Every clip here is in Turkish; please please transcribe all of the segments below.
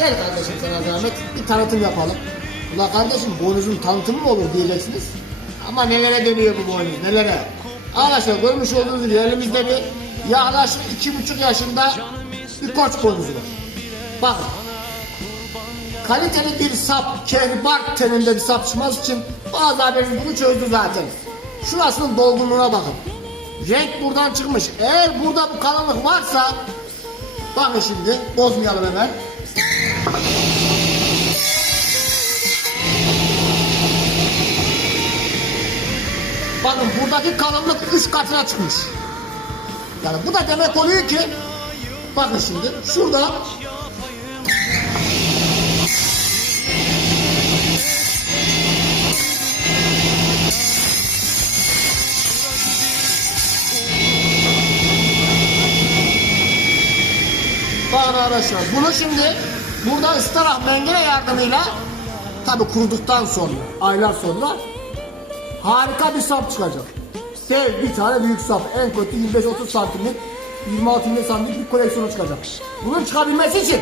zahmet bir tanıtım yapalım. Ula kardeşim boynuzun tanıtımı mı olur diyeceksiniz. Ama nelere dönüyor bu boynuz nelere. Arkadaşlar görmüş olduğunuz gibi elimizde bir yaklaşık iki buçuk yaşında bir koç boynuzu var. Bakın. Kaliteli bir sap, kehribar teninde bir sap çıkmaz için bazı haberimiz bunu çözdü zaten. Şurasının dolgunluğuna bakın. Renk buradan çıkmış. Eğer burada bu kalınlık varsa bakın şimdi bozmayalım hemen. Bakın buradaki kalınlık 3 katına çıkmış. Yani bu da demek oluyor ki bakın şimdi şurada Bakın arkadaşlar bunu şimdi burada ıstarak mengene yardımıyla tabi kuruduktan sonra aylar sonra harika bir sap çıkacak. Dev bir tane büyük sap en kötü 25-30 santimlik 26-27 santimlik bir koleksiyonu çıkacak. Bunun çıkabilmesi için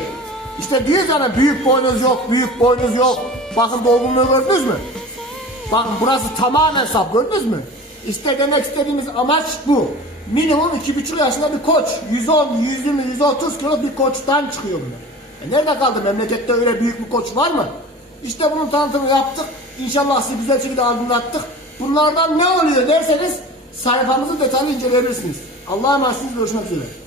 işte diyor sana büyük boynuz yok, büyük boynuz yok. Bakın dolgunluğu gördünüz mü? Bakın burası tamamen sap gördünüz mü? İşte demek istediğimiz amaç bu. Minimum iki buçuk yaşında bir koç. 110, 120, 130 kilo bir koçtan çıkıyor bunlar. E nerede kaldı? Memlekette öyle büyük bir koç var mı? İşte bunun tanıtımını yaptık. İnşallah sizi güzel şekilde aydınlattık. Bunlardan ne oluyor derseniz sayfamızı detaylı inceleyebilirsiniz. Allah'a emanet olun. Görüşmek üzere.